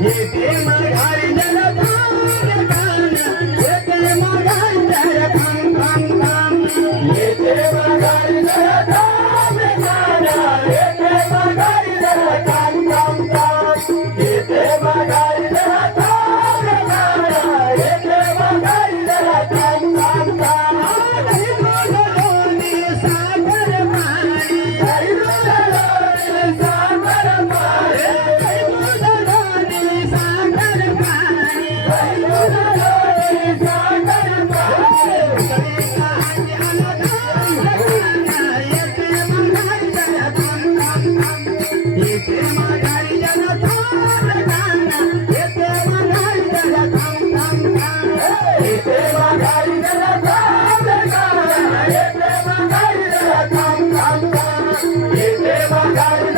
येते मगारी जन कान येते मगारी God.